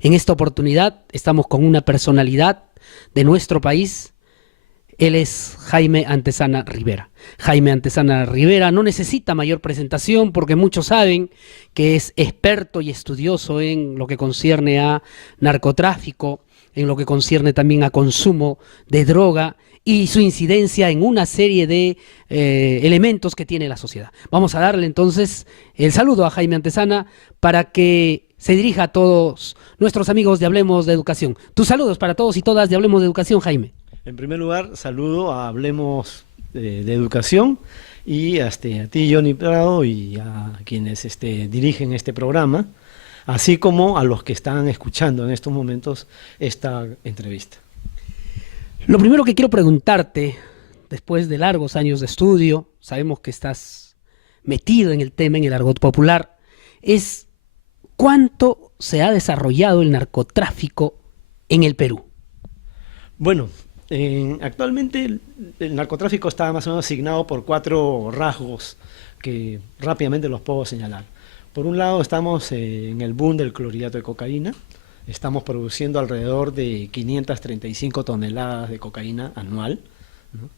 En esta oportunidad estamos con una personalidad de nuestro país. Él es Jaime Antezana Rivera. Jaime Antezana Rivera no necesita mayor presentación porque muchos saben que es experto y estudioso en lo que concierne a narcotráfico, en lo que concierne también a consumo de droga y su incidencia en una serie de elementos que tiene la sociedad. Vamos a darle entonces el saludo a Jaime Antezana para que se dirija a todos nuestros amigos de Hablemos de Educación. Tus saludos para todos y todas de Hablemos de Educación, Jaime. En primer lugar, saludo a Hablemos de Educación y a ti, Johnny Prado, y a quienes dirigen este programa, así como a los que están escuchando en estos momentos esta entrevista. Lo primero que quiero preguntarte, después de largos años de estudio, sabemos que estás metido en el tema, en el argot popular, es ¿cuánto se ha desarrollado el narcotráfico en el Perú? Bueno, actualmente el narcotráfico está más o menos asignado por 4 rasgos que rápidamente los puedo señalar. Por un lado estamos en el boom del clorhidrato de cocaína. Estamos produciendo alrededor de 535 toneladas de cocaína anual, ¿no?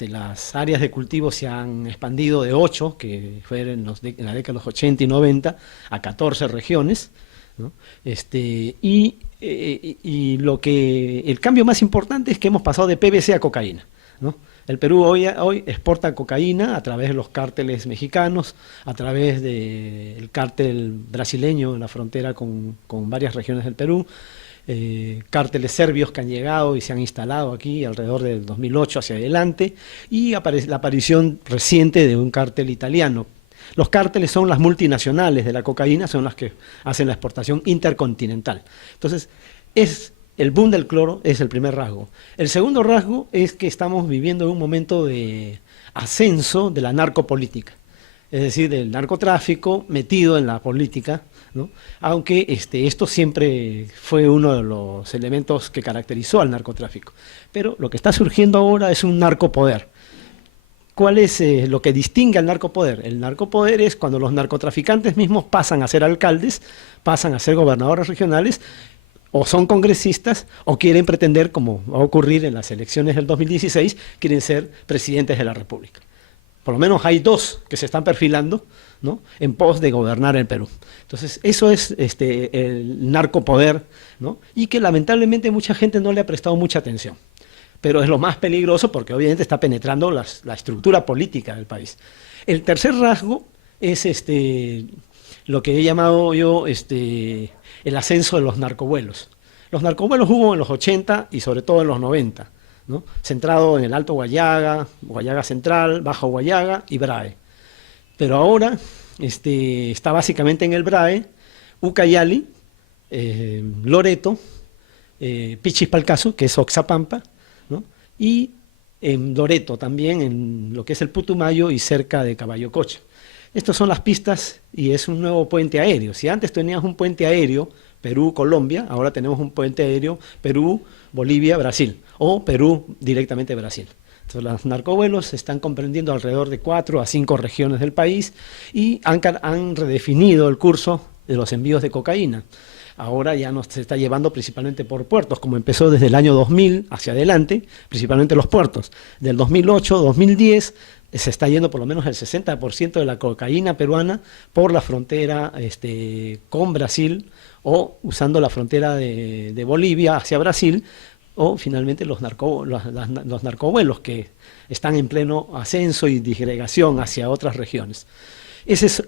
Las áreas de cultivo se han expandido de 8, que fueron en la década de los 80 y 90, a 14 regiones, ¿no? El cambio más importante es que hemos pasado de PVC a cocaína, ¿no? El Perú hoy exporta cocaína a través de los cárteles mexicanos, a través del cártel brasileño en la frontera con varias regiones del Perú, cárteles serbios que han llegado y se han instalado aquí alrededor del 2008 hacia adelante, y la aparición reciente de un cártel italiano. Los cárteles son las multinacionales de la cocaína, son las que hacen la exportación intercontinental. Entonces, el boom del cloro es el primer rasgo. El segundo rasgo es que estamos viviendo un momento de ascenso de la narcopolítica, es decir, del narcotráfico metido en la política, ¿no? Aunque esto siempre fue uno de los elementos que caracterizó al narcotráfico. Pero lo que está surgiendo ahora es un narcopoder. ¿Cuál es lo que distingue al narcopoder? El narcopoder es cuando los narcotraficantes mismos pasan a ser alcaldes, pasan a ser gobernadores regionales, o son congresistas, o quieren pretender, como va a ocurrir en las elecciones del 2016, quieren ser presidentes de la República. Por lo menos hay 2 que se están perfilando, ¿no?, en pos de gobernar el Perú. Entonces, eso es el narcopoder, ¿no?, y que lamentablemente mucha gente no le ha prestado mucha atención. Pero es lo más peligroso porque obviamente está penetrando la estructura política del país. El tercer rasgo es lo que he llamado yo el ascenso de los narcovuelos. Los narcovuelos hubo en los 80 y sobre todo en los 90, ¿no?, centrado en el Alto Guayaga, Guayaga Central, Bajo Guayaga y Brae. Pero ahora está básicamente en el Brae, Ucayali, Loreto, Pichispalcazo, que es Oxapampa, ¿no?, y en Loreto también, en lo que es el Putumayo y cerca de Caballococha. Estas son las pistas y es un nuevo puente aéreo. Si antes teníamos un puente aéreo Perú-Colombia, ahora tenemos un puente aéreo Perú-Bolivia-Brasil o Perú directamente Brasil. Entonces, los narcovuelos están comprendiendo alrededor de 4 a 5 regiones del país y han redefinido el curso de los envíos de cocaína. Ahora ya no se está llevando principalmente por puertos, como empezó desde el año 2000 hacia adelante, principalmente los puertos. Del 2008, 2010, se está yendo por lo menos el 60% de la cocaína peruana por la frontera con Brasil, o usando la frontera de Bolivia hacia Brasil, o finalmente los narcovuelos que están en pleno ascenso y disgregación hacia otras regiones. Ese es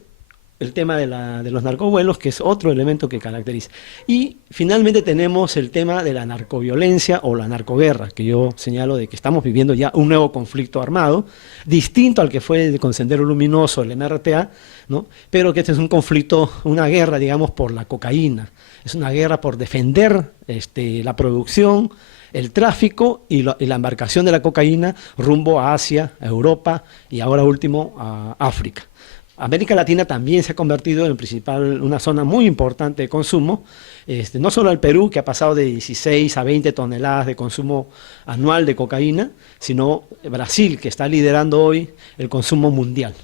el tema de los narcovuelos, que es otro elemento que caracteriza. Y finalmente tenemos el tema de la narcoviolencia o la narcoguerra, que yo señalo de que estamos viviendo ya un nuevo conflicto armado, distinto al que fue con Sendero Luminoso, el MRTA, ¿no?, pero que este es un conflicto, una guerra, digamos, por la cocaína. Es una guerra por defender la producción, el tráfico y la embarcación de la cocaína rumbo a Asia, a Europa y ahora último a África. América Latina también se ha convertido en una zona muy importante de consumo, no solo el Perú, que ha pasado de 16 a 20 toneladas de consumo anual de cocaína, sino Brasil, que está liderando hoy el consumo mundial.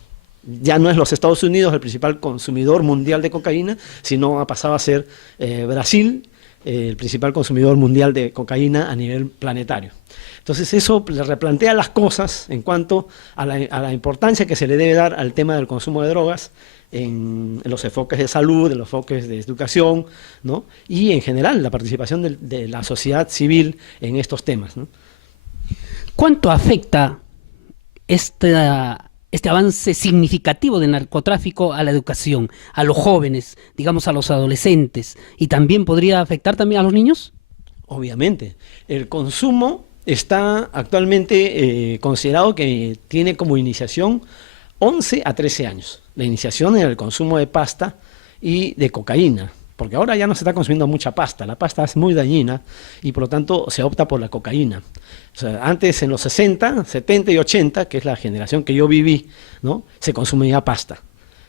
Ya no es los Estados Unidos el principal consumidor mundial de cocaína, sino ha pasado a ser Brasil, el principal consumidor mundial de cocaína a nivel planetario. Entonces eso le replantea las cosas en cuanto a la importancia que se le debe dar al tema del consumo de drogas en los enfoques de salud, en los enfoques de educación, ¿no? Y en general la participación de la sociedad civil en estos temas, ¿no? ¿Cuánto afecta este avance significativo del narcotráfico a la educación, a los jóvenes, digamos a los adolescentes, y también podría afectar también a los niños? Obviamente, el consumo está actualmente considerado que tiene como iniciación 11 a 13 años, la iniciación en el consumo de pasta y de cocaína, porque ahora ya no se está consumiendo mucha pasta, la pasta es muy dañina y por lo tanto se opta por la cocaína. O sea, antes en los 60, 70 y 80, que es la generación que yo viví, ¿no?, se consumía pasta.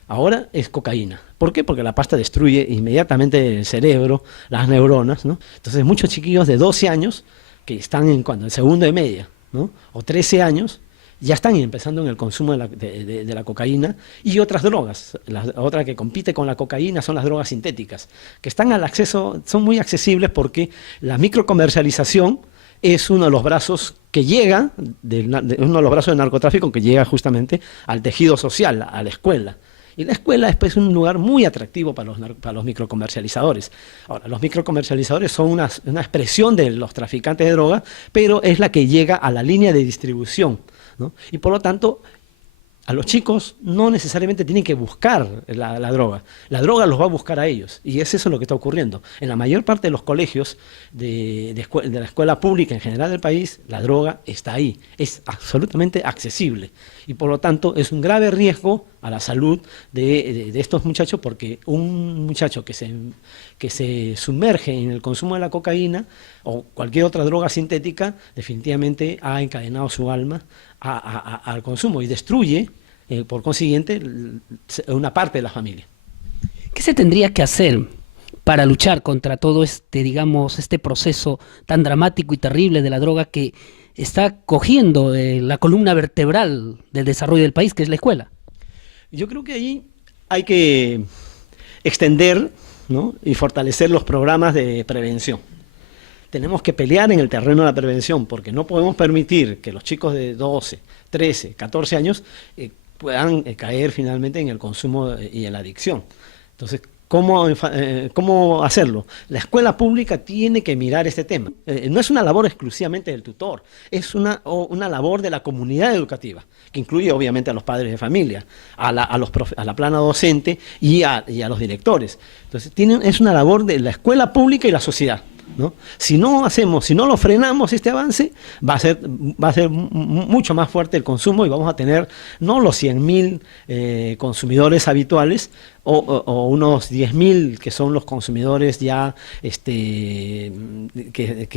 Ahora es cocaína. ¿Por qué? Porque la pasta destruye inmediatamente el cerebro, las neuronas, ¿no? Entonces muchos chiquillos de 12 años que están en segundo de media, ¿no?, o 13 años, ya están empezando en el consumo de la cocaína y otras drogas. La otra que compite con la cocaína son las drogas sintéticas, que están al acceso, son muy accesibles porque la microcomercialización es uno de los brazos que llega, uno de los brazos del narcotráfico que llega justamente al tejido social, a la escuela. Y la escuela es un lugar muy atractivo para los microcomercializadores. Ahora, los microcomercializadores son una expresión de los traficantes de droga, pero es la que llega a la línea de distribución, ¿no? Y por lo tanto, a los chicos no necesariamente tienen que buscar la droga los va a buscar a ellos, y es eso lo que está ocurriendo. En la mayor parte de los colegios de la escuela pública en general del país, la droga está ahí, es absolutamente accesible, y por lo tanto es un grave riesgo a la salud de estos muchachos, porque un muchacho que se sumerge en el consumo de la cocaína o cualquier otra droga sintética, definitivamente ha encadenado su alma al consumo y destruye, por consiguiente, una parte de la familia. ¿Qué se tendría que hacer para luchar contra todo digamos, este proceso tan dramático y terrible de la droga que está cogiendo la columna vertebral del desarrollo del país, que es la escuela? Yo creo que ahí hay que extender, ¿no?, y fortalecer los programas de prevención. Tenemos que pelear en el terreno de la prevención, porque no podemos permitir que los chicos de 12, 13, 14 años puedan caer finalmente en el consumo y en la adicción. Entonces, ¿cómo hacerlo? La escuela pública tiene que mirar este tema. No es una labor exclusivamente del tutor, es una labor de la comunidad educativa, que incluye obviamente a los padres de familia, a la plana docente y a los directores. Entonces, es una labor de la escuela pública y la sociedad, ¿no? Si no lo frenamos este avance, va a ser mucho más fuerte el consumo y vamos a tener no los 100.000 consumidores habituales o unos 10.000 que son los consumidores ya que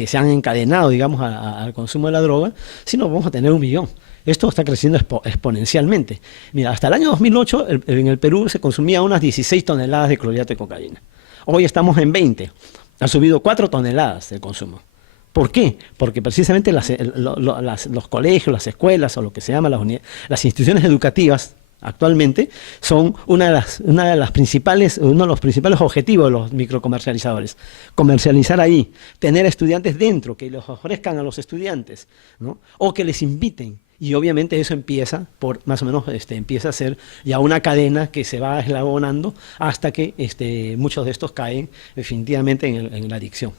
se han encadenado, digamos, al consumo de la droga, sino vamos a tener 1 millón. Esto está creciendo exponencialmente. Mira, hasta el año 2008 en el Perú se consumía unas 16 toneladas de clorhidrato de cocaína. Hoy estamos en 20. Ha subido 4 toneladas de consumo. ¿Por qué? Porque precisamente los colegios, las escuelas o lo que se llama las instituciones educativas actualmente son uno de los principales objetivos de los microcomercializadores. Comercializar ahí, tener estudiantes dentro, que les ofrezcan a los estudiantes, ¿no?, o que les inviten. Y obviamente eso empieza empieza a ser ya una cadena que se va eslabonando hasta que muchos de estos caen definitivamente en la adicción.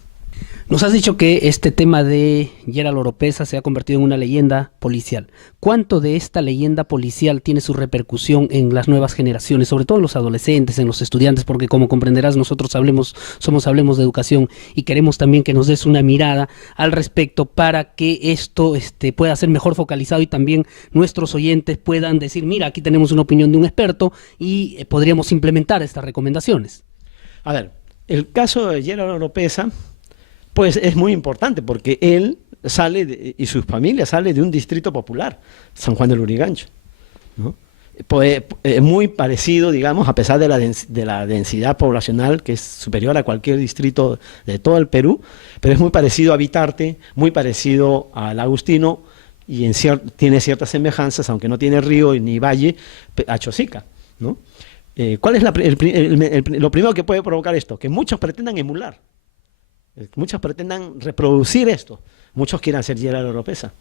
Nos has dicho que este tema de Gerald Oropeza se ha convertido en una leyenda policial. ¿Cuánto de esta leyenda policial tiene su repercusión en las nuevas generaciones, sobre todo en los adolescentes, en los estudiantes? Porque como comprenderás, nosotros Hablemos de Educación y queremos también que nos des una mirada al respecto para que esto pueda ser mejor focalizado y también nuestros oyentes puedan decir, mira, aquí tenemos una opinión de un experto y podríamos implementar estas recomendaciones. A ver, el caso de Gerald Oropeza pues es muy importante porque él y su familia sale de un distrito popular, San Juan del Lurigancho, ¿no? Pues, muy parecido, digamos, a pesar de la densidad poblacional que es superior a cualquier distrito de todo el Perú, pero es muy parecido a Vitarte, muy parecido al Agustino y tiene ciertas semejanzas, aunque no tiene río ni valle, a Chosica, ¿no? ¿Cuál es lo primero que puede provocar esto? Que muchos pretendan emular. Muchos pretendan reproducir esto. Muchos quieren ser Gerard Oropesa.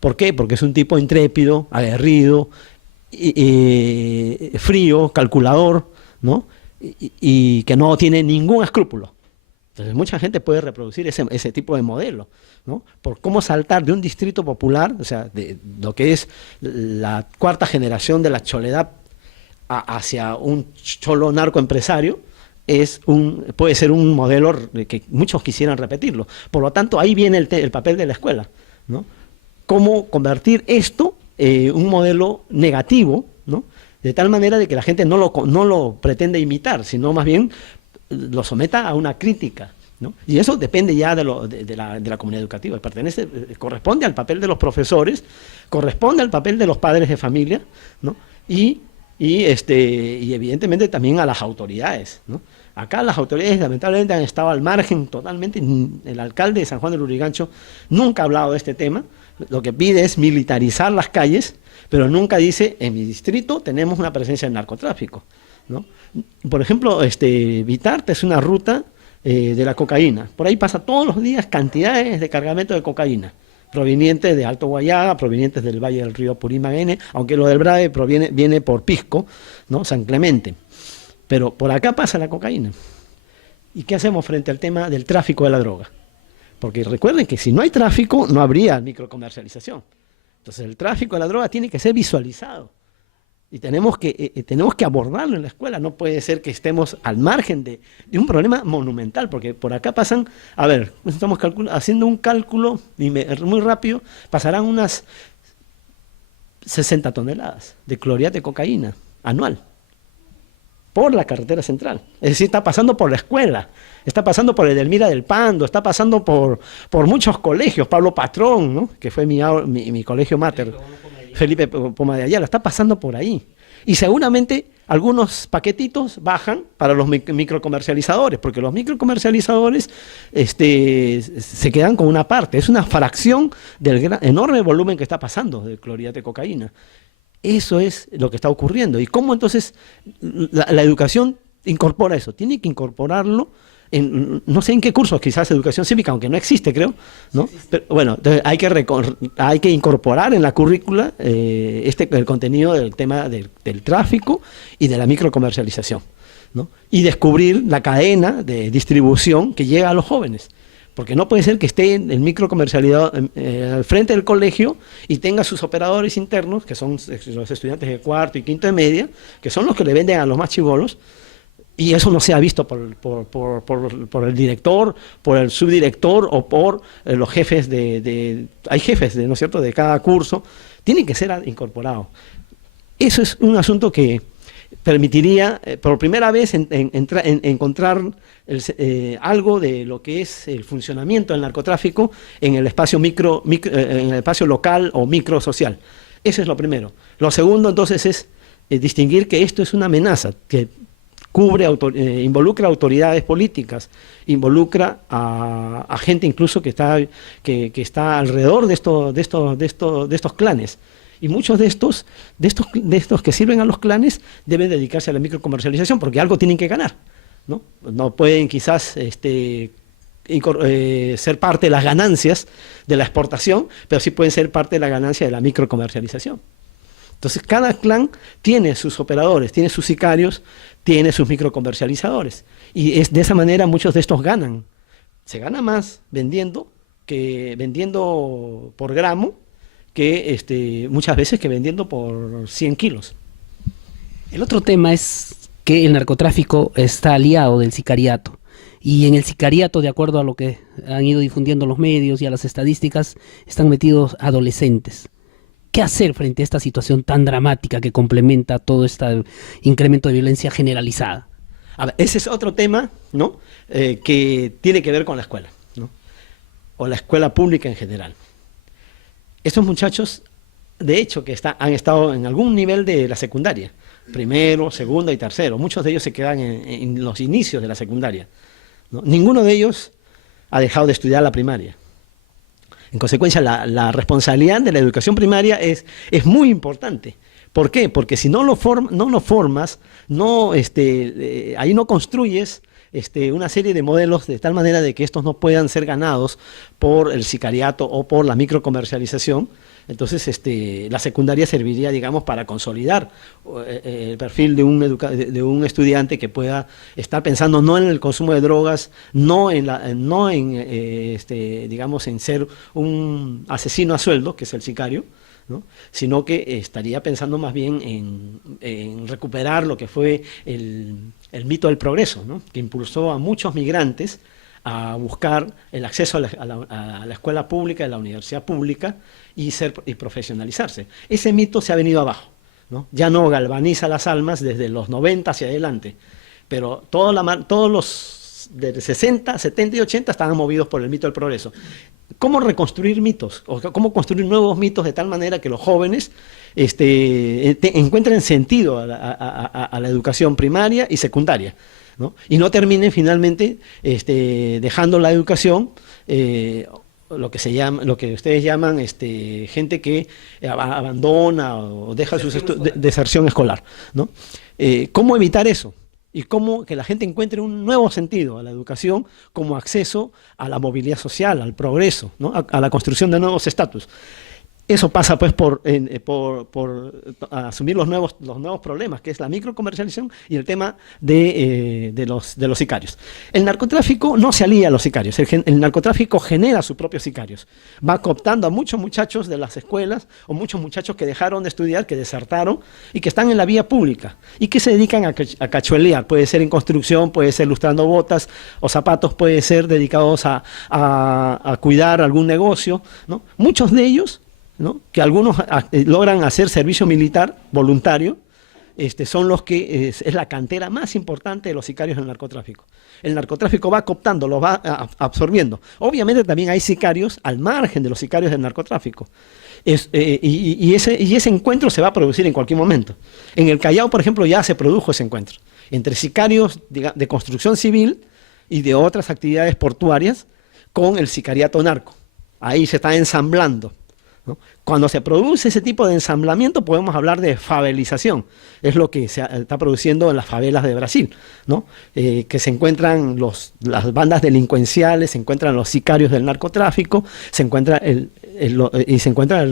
¿Por qué? Porque es un tipo intrépido, aguerrido, frío, calculador, ¿no? Y que no tiene ningún escrúpulo. Entonces mucha gente puede reproducir ese tipo de modelo, ¿no? Por cómo saltar de un distrito popular, o sea, de lo que es la cuarta generación de la choledad hacia un cholo narcoempresario, puede ser un modelo que muchos quisieran repetirlo. Por lo tanto, ahí viene el papel de la escuela, ¿no? Cómo convertir esto en un modelo negativo, ¿no? De tal manera de que la gente no lo pretende imitar, sino más bien lo someta a una crítica, ¿no? Y eso depende ya de la comunidad educativa. Corresponde al papel de los profesores, corresponde al papel de los padres de familia, ¿no? Y evidentemente también a las autoridades, ¿no? Acá las autoridades lamentablemente han estado al margen totalmente. El alcalde de San Juan del Lurigancho nunca ha hablado de este tema. Lo que pide es militarizar las calles, pero nunca dice, en mi distrito tenemos una presencia de narcotráfico, ¿no? Por ejemplo, Vitarte es una ruta de la cocaína. Por ahí pasa todos los días cantidades de cargamento de cocaína, provenientes de Alto Guayaga, provenientes del Valle del Río Purímaguene, aunque lo del Brave viene por Pisco, ¿no? San Clemente. Pero por acá pasa la cocaína. ¿Y qué hacemos frente al tema del tráfico de la droga? Porque recuerden que si no hay tráfico, no habría microcomercialización. Entonces el tráfico de la droga tiene que ser visualizado. Y tenemos que abordarlo en la escuela. No puede ser que estemos al margen de un problema monumental, porque por acá pasan, a ver, estamos haciendo un cálculo muy rápido, pasarán unas 60 toneladas de clorhidrato de cocaína anual por la carretera central. Es decir, está pasando por la escuela, está pasando por Edelmira del Pando, está pasando por muchos colegios, Pablo Patrón, ¿no? Que fue mi colegio máter, Felipe Poma de Ayala, está pasando por ahí. Y seguramente algunos paquetitos bajan para los microcomercializadores, porque los microcomercializadores se quedan con una parte, es una fracción del enorme volumen que está pasando de clorhidrato de cocaína. Eso es lo que está ocurriendo. ¿Y cómo entonces la educación incorpora eso? Tiene que incorporarlo no sé en qué cursos, quizás educación cívica, aunque no existe, creo, ¿no? Sí. Pero, bueno, entonces hay que incorporar en la currícula el contenido del tema del tráfico y de la microcomercialización, ¿no? Y descubrir la cadena de distribución que llega a los jóvenes. Porque no puede ser que esté el microcomercializador al frente del colegio y tenga sus operadores internos, que son los estudiantes de cuarto y quinto de media, que son los que le venden a los más chibolos, y eso no sea visto por el director, por el subdirector o por los jefes hay jefes, ¿no es cierto?, de cada curso. Tiene que ser incorporado. Eso es un asunto que permitiría por primera vez encontrar algo de lo que es el funcionamiento del narcotráfico en el espacio en el espacio local o microsocial. Eso es lo primero. Lo segundo, entonces, es distinguir que esto es una amenaza que involucra autoridades políticas, involucra a gente incluso que está alrededor de estos clanes. Y muchos de estos que sirven a los clanes deben dedicarse a la microcomercialización porque algo tienen que ganar, ¿no? No pueden quizás ser parte de las ganancias de la exportación, pero sí pueden ser parte de la ganancia de la microcomercialización. Entonces cada clan tiene sus operadores, tiene sus sicarios, tiene sus microcomercializadores. Y de esa manera muchos de estos ganan. Se gana más vendiendo por gramo que muchas veces que vendiendo por 100 kilos. El otro tema es que el narcotráfico está aliado del sicariato. Y en el sicariato, de acuerdo a lo que han ido difundiendo los medios y a las estadísticas, están metidos adolescentes. ¿Qué hacer frente a esta situación tan dramática que complementa todo este incremento de violencia generalizada? A ver, ese es otro tema, ¿no? Que tiene que ver con la escuela, ¿no? O la escuela pública en general. Estos muchachos, de hecho, que han estado en algún nivel de la secundaria, primero, segundo y tercero. Muchos de ellos se quedan en los inicios de la secundaria, ¿no? Ninguno de ellos ha dejado de estudiar la primaria. En consecuencia, la responsabilidad de la educación primaria es muy importante. ¿Por qué? Porque si no lo formas, ahí no construyes una serie de modelos de tal manera de que estos no puedan ser ganados por el sicariato o por la microcomercialización. Entonces, la secundaria serviría, digamos, para consolidar el perfil de un estudiante que pueda estar pensando no en el consumo de drogas, no en digamos, en ser un asesino a sueldo, que es el sicario, ¿no? Sino que estaría pensando más bien en recuperar lo que fue el mito del progreso, ¿no? Que impulsó a muchos migrantes a buscar el acceso a la escuela pública, a la universidad pública y profesionalizarse. Ese mito se ha venido abajo, ¿no? Ya no galvaniza las almas desde los 90 hacia adelante, pero todos los de 60, 70 y 80 estaban movidos por el mito del progreso. ¿Cómo reconstruir mitos? O cómo construir nuevos mitos de tal manera que los jóvenes encuentren sentido a la educación primaria y secundaria, ¿no? Y no terminen finalmente dejando la educación, lo que ustedes llaman gente que abandona o deja deserción escolar, ¿no? ¿Cómo evitar eso? Y cómo que la gente encuentre un nuevo sentido a la educación como acceso a la movilidad social, al progreso, ¿no? A la construcción de nuevos estatus. Eso pasa pues por asumir los nuevos problemas, que es la microcomercialización y el tema de los sicarios. El narcotráfico no se alía a los sicarios, el narcotráfico genera sus propios sicarios. Va cooptando a muchos muchachos de las escuelas o muchos muchachos que dejaron de estudiar, que desertaron y que están en la vía pública y que se dedican a cachuelear. Puede ser en construcción, puede ser lustrando botas o zapatos, puede ser dedicados a cuidar algún negocio, ¿no? Muchos de ellos, ¿no? Que algunos logran hacer servicio militar voluntario, son los que es la cantera más importante de los sicarios del narcotráfico. El narcotráfico va cooptando, los va absorbiendo. Obviamente también hay sicarios al margen de los sicarios del narcotráfico. Y ese encuentro se va a producir en cualquier momento. En el Callao, por ejemplo, ya se produjo ese encuentro entre sicarios de construcción civil y de otras actividades portuarias con el sicariato narco. Ahí se está ensamblando, ¿no? Cuando se produce ese tipo de ensamblamiento podemos hablar de favelización, es lo que se está produciendo en las favelas de Brasil, ¿no? Que se encuentran las bandas delincuenciales, se encuentran los sicarios del narcotráfico, se encuentra el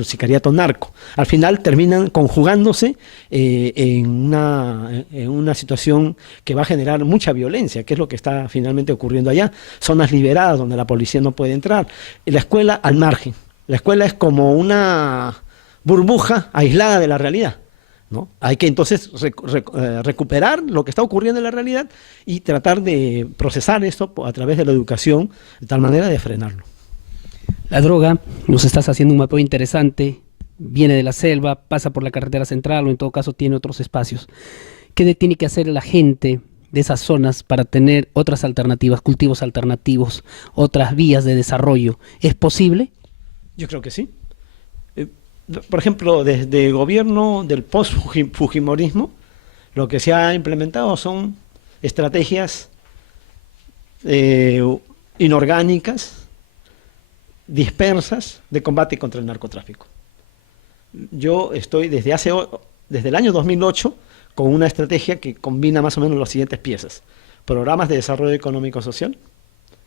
sicariato narco. Al final terminan conjugándose en una situación que va a generar mucha violencia, que es lo que está finalmente ocurriendo allá. Zonas liberadas donde la policía no puede entrar, la escuela al margen. La escuela es como una burbuja aislada de la realidad, ¿no? Hay que entonces recuperar lo que está ocurriendo en la realidad y tratar de procesar esto a través de la educación de tal manera de frenarlo. La droga, nos estás haciendo un mapeo interesante, viene de la selva, pasa por la carretera central o en todo caso tiene otros espacios. ¿Qué tiene que hacer la gente de esas zonas para tener otras alternativas, cultivos alternativos, otras vías de desarrollo? ¿Es posible? Yo creo que sí. Por ejemplo, desde el gobierno del post-fujimorismo, lo que se ha implementado son estrategias inorgánicas, dispersas, de combate contra el narcotráfico. Yo estoy desde el año 2008 con una estrategia que combina más o menos las siguientes piezas: programas de desarrollo económico-social,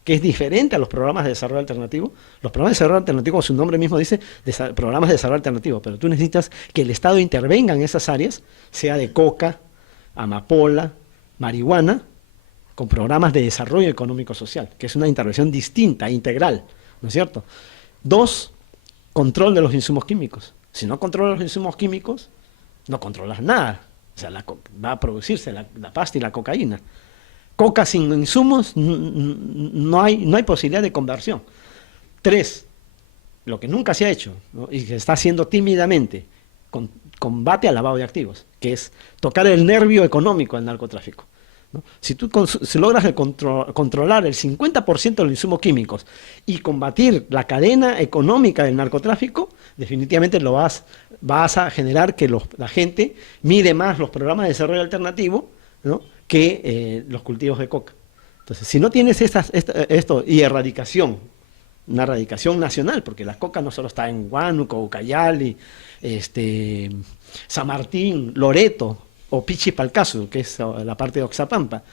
que es diferente a los programas de desarrollo alternativo. Los programas de desarrollo alternativo, como su nombre mismo dice, programas de desarrollo alternativo, pero tú necesitas que el Estado intervenga en esas áreas, sea de coca, amapola, marihuana, con programas de desarrollo económico-social, que es una intervención distinta, integral, ¿no es cierto? 2, control de los insumos químicos. Si no controlas los insumos químicos, no controlas nada. O sea, va a producirse la pasta y la cocaína. Coca sin insumos, no hay posibilidad de conversión. 3, lo que nunca se ha hecho, ¿no? Y que se está haciendo tímidamente, combate al lavado de activos, que es tocar el nervio económico del narcotráfico, ¿no? Si tú logras controlar el 50% de los insumos químicos y combatir la cadena económica del narcotráfico, definitivamente vas a generar que la gente mire más los programas de desarrollo alternativo, ¿no?, que los cultivos de coca. Entonces, si no tienes esto y erradicación, una erradicación nacional, porque la coca no solo está en Huánuco, Ucayali, San Martín, Loreto o Pichipalcazo, que es la parte de Oxapampa.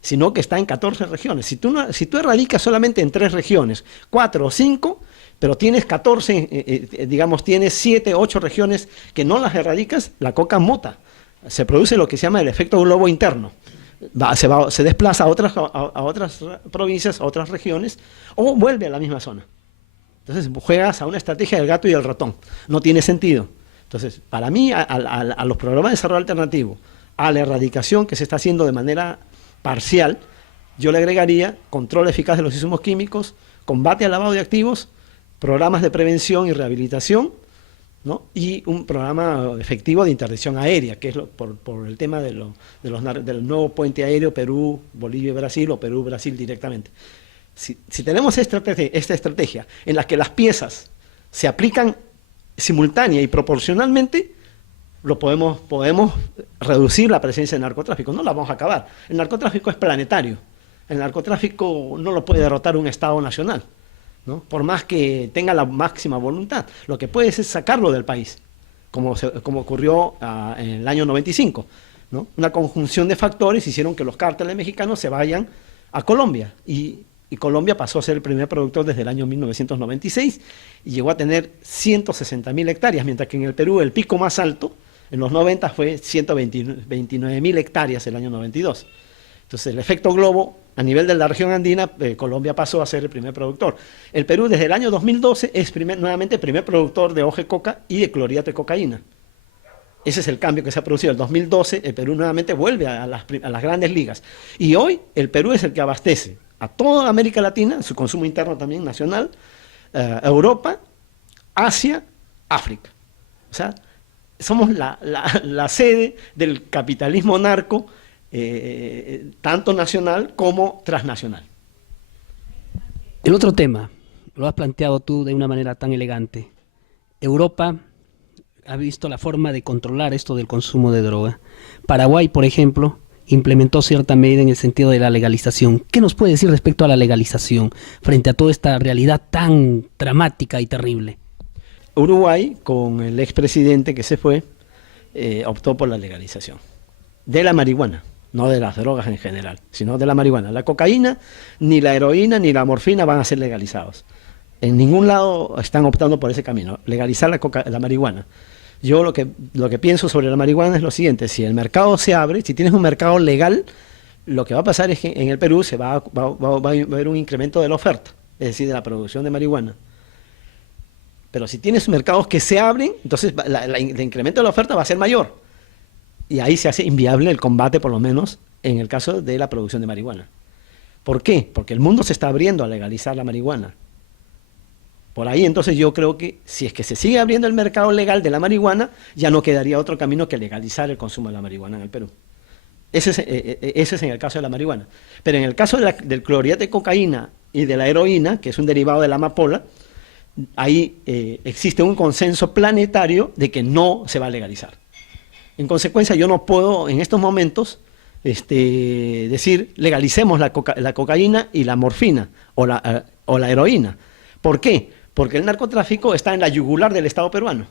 sino que está en 14 regiones. Si tú erradicas solamente en 3 regiones, 4 o 5, pero tienes 14, digamos, tienes 7, 8 regiones que no las erradicas, la coca mota. Se produce lo que se llama el efecto globo interno. Se desplaza a otras provincias, a otras regiones, o vuelve a la misma zona. Entonces juegas a una estrategia del gato y del ratón. No tiene sentido. Entonces, para mí, a los programas de desarrollo alternativo, a la erradicación que se está haciendo de manera parcial, yo le agregaría control eficaz de los insumos químicos, combate al lavado de activos, programas de prevención y rehabilitación, ¿no? Y un programa efectivo de interdicción aérea, que es por el tema del nuevo puente aéreo Perú-Bolivia y Brasil, o Perú-Brasil directamente. Si tenemos esta estrategia en la que las piezas se aplican simultánea y proporcionalmente, podemos reducir la presencia del narcotráfico, no la vamos a acabar. El narcotráfico es planetario, el narcotráfico no lo puede derrotar un Estado nacional, ¿no? Por más que tenga la máxima voluntad. Lo que puede es sacarlo del país, como ocurrió en el año 95, ¿no? Una conjunción de factores hicieron que los cárteles mexicanos se vayan a Colombia, y Colombia pasó a ser el primer productor desde el año 1996 y llegó a tener 160.000 hectáreas, mientras que en el Perú el pico más alto en los 90 fue 129.000 hectáreas el año 92. Entonces el efecto globo a nivel de la región andina, Colombia pasó a ser el primer productor. El Perú desde el año 2012 es nuevamente el primer productor de hoja de coca y de clorhidrato de cocaína. Ese es el cambio que se ha producido. En el 2012 el Perú nuevamente vuelve a las grandes ligas. Y hoy el Perú es el que abastece a toda América Latina, su consumo interno también nacional, Europa, Asia, África. O sea, somos la sede del capitalismo narco, tanto nacional como transnacional. El otro tema, lo has planteado tú de una manera tan elegante. Europa ha visto la forma de controlar esto del consumo de droga. Paraguay, por ejemplo, implementó cierta medida en el sentido de la legalización. ¿Qué nos puede decir respecto a la legalización frente a toda esta realidad tan dramática y terrible? Uruguay, con el expresidente que se fue, optó por la legalización de la marihuana, no de las drogas en general, sino de la marihuana. La cocaína, ni la heroína, ni la morfina van a ser legalizados. En ningún lado están optando por ese camino, legalizar la marihuana. Yo lo que pienso sobre la marihuana es lo siguiente: si el mercado se abre, si tienes un mercado legal, lo que va a pasar es que en el Perú va a haber un incremento de la oferta, es decir, de la producción de marihuana. Pero si tienes mercados que se abren, entonces el incremento de la oferta va a ser mayor. Y ahí se hace inviable el combate, por lo menos, en el caso de la producción de marihuana. ¿Por qué? Porque el mundo se está abriendo a legalizar la marihuana. Por ahí entonces yo creo que si es que se sigue abriendo el mercado legal de la marihuana, ya no quedaría otro camino que legalizar el consumo de la marihuana en el Perú. Ese es en el caso de la marihuana. Pero en el caso del clorhidrato de cocaína y de la heroína, que es un derivado de la amapola, ahí existe un consenso planetario de que no se va a legalizar. En consecuencia, yo no puedo en estos momentos decir legalicemos la cocaína y la morfina o la heroína. ¿Por qué? Porque el narcotráfico está en la yugular del Estado peruano.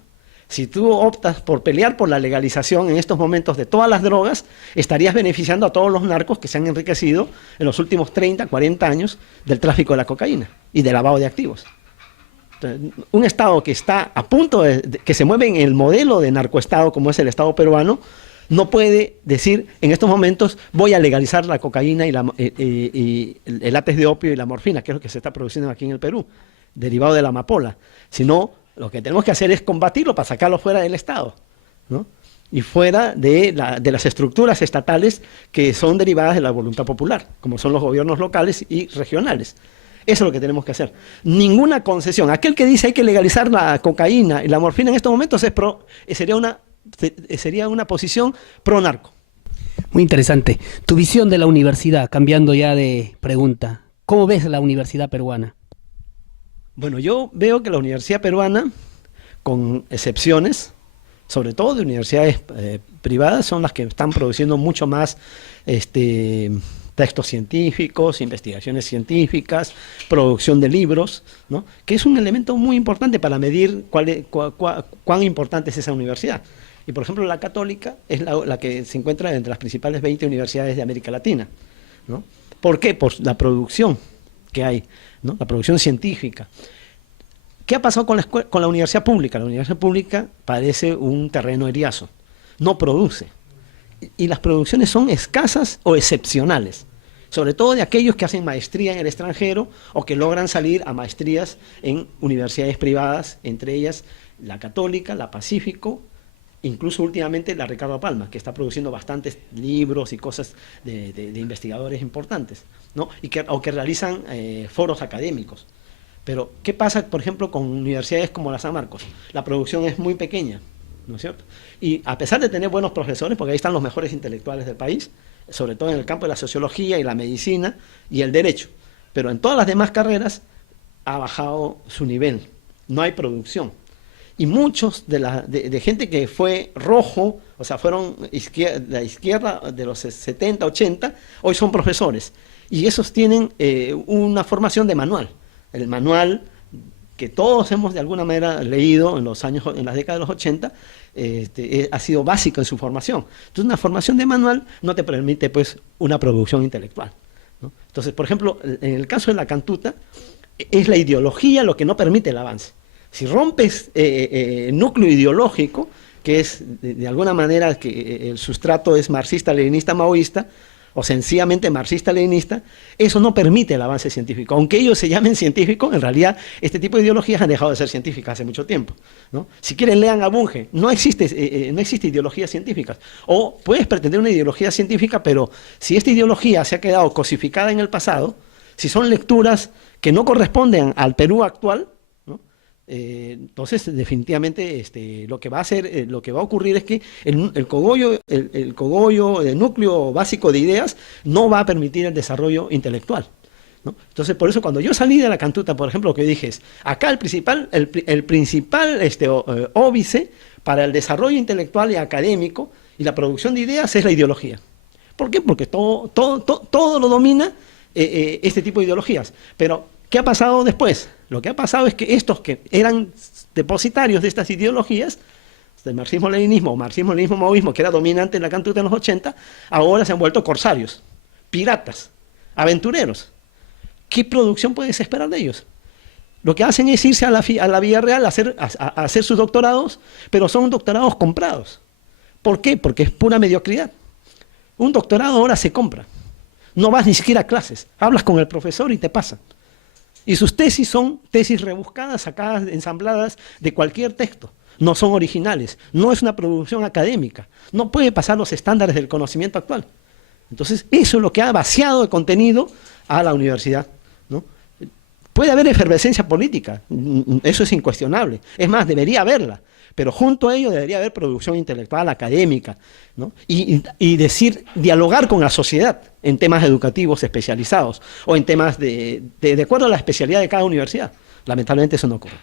Si tú optas por pelear por la legalización en estos momentos de todas las drogas, estarías beneficiando a todos los narcos que se han enriquecido en los últimos 30, 40 años del tráfico de la cocaína y del lavado de activos. Entonces, un Estado que está a punto que se mueve en el modelo de narcoestado como es el Estado peruano, no puede decir en estos momentos voy a legalizar la cocaína y el látex de opio y la morfina, que es lo que se está produciendo aquí en el Perú, derivado de la amapola. Sino lo que tenemos que hacer es combatirlo para sacarlo fuera del Estado, ¿no? Y fuera de las estructuras estatales que son derivadas de la voluntad popular, como son los gobiernos locales y regionales. Eso es lo que tenemos que hacer. Ninguna concesión. Aquel que dice hay que legalizar la cocaína y la morfina en estos momentos sería una posición pro narco. Muy interesante. Tu visión de la universidad, cambiando ya de pregunta. ¿Cómo ves la universidad peruana? Bueno, yo veo que la universidad peruana, con excepciones, sobre todo de universidades privadas, son las que están produciendo mucho más textos científicos, investigaciones científicas, producción de libros, ¿no? Que es un elemento muy importante para medir cuán importante es esa universidad. Y por ejemplo la Católica es la que se encuentra entre las principales 20 universidades de América Latina, ¿no? ¿Por qué? Por la producción que hay, ¿no? La producción científica. ¿Qué ha pasado con la universidad pública? La universidad pública parece un terreno eriazo, no produce. Y las producciones son escasas o excepcionales, sobre todo de aquellos que hacen maestría en el extranjero o que logran salir a maestrías en universidades privadas, entre ellas la Católica, la Pacífico, incluso últimamente la Ricardo Palma, que está produciendo bastantes libros y cosas de investigadores importantes, ¿no? O que realizan foros académicos. Pero, ¿qué pasa, por ejemplo, con universidades como la San Marcos? La producción es muy pequeña, ¿no es cierto? Y a pesar de tener buenos profesores, porque ahí están los mejores intelectuales del país, sobre todo en el campo de la sociología y la medicina y el derecho, pero en todas las demás carreras ha bajado su nivel, no hay producción. Y muchos de gente que fue rojo, o sea, fueron la izquierda de los 70, 80, hoy son profesores. Y esos tienen una formación de manual. El manual que todos hemos de alguna manera leído en las décadas de los 80, ha sido básico en su formación. Entonces, una formación de manual no te permite, pues, una producción intelectual, ¿no? Entonces, por ejemplo, en el caso de la cantuta, es la ideología lo que no permite el avance. Si rompes el núcleo ideológico, que es de alguna manera que el sustrato es marxista, leninista, maoísta, o sencillamente marxista-leninista, eso no permite el avance científico. Aunque ellos se llamen científicos, en realidad este tipo de ideologías han dejado de ser científicas hace mucho tiempo, ¿no? Si quieren, lean a Bunge. No existe ideologías científicas. O puedes pretender una ideología científica, pero si esta ideología se ha quedado cosificada en el pasado, si son lecturas que no corresponden al Perú actual, entonces definitivamente lo que va a ocurrir es que el cogollo, el núcleo básico de ideas no va a permitir el desarrollo intelectual, ¿no? Entonces, por eso cuando yo salí de la cantuta, por ejemplo, lo que dije es, acá el principal óbice para el desarrollo intelectual y académico y la producción de ideas es la ideología. ¿Por qué? Porque todo lo domina este tipo de ideologías. Pero, ¿qué ha pasado después? Lo que ha pasado es que estos que eran depositarios de estas ideologías, del marxismo-leninismo o marxismo-leninismo-maoísmo, que era dominante en la cantuta en los 80, ahora se han vuelto corsarios, piratas, aventureros. ¿Qué producción puedes esperar de ellos? Lo que hacen es irse a la vía real a hacer sus doctorados, pero son doctorados comprados. ¿Por qué? Porque es pura mediocridad. Un doctorado ahora se compra. No vas ni siquiera a clases, hablas con el profesor y te pasan. Y sus tesis son tesis rebuscadas, sacadas, ensambladas de cualquier texto. No son originales, no es una producción académica, no puede pasar los estándares del conocimiento actual. Entonces, eso es lo que ha vaciado de contenido a la universidad, ¿no? Puede haber efervescencia política, eso es incuestionable. Es más, debería haberla, pero junto a ello debería haber producción intelectual, académica, ¿no? Y dialogar con la sociedad en temas educativos especializados o en temas de acuerdo a la especialidad de cada universidad. Lamentablemente eso no ocurre.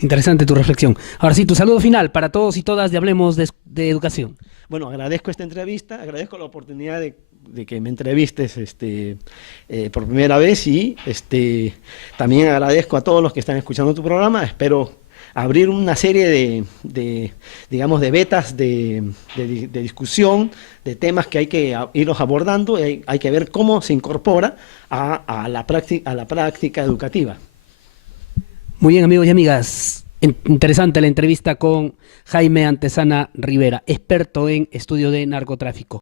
Interesante tu reflexión. Ahora sí, tu saludo final para todos y todas de Hablemos de Educación. Bueno, agradezco esta entrevista, agradezco la oportunidad de que me entrevistes por primera vez y también agradezco a todos los que están escuchando tu programa. Espero abrir una serie digamos, de vetas de discusión, de temas que hay que irlos abordando, y hay que ver cómo se incorpora a la práctica educativa. Muy bien, amigos y amigas. Interesante la entrevista con Jaime Antezana Rivera, experto en estudio de narcotráfico.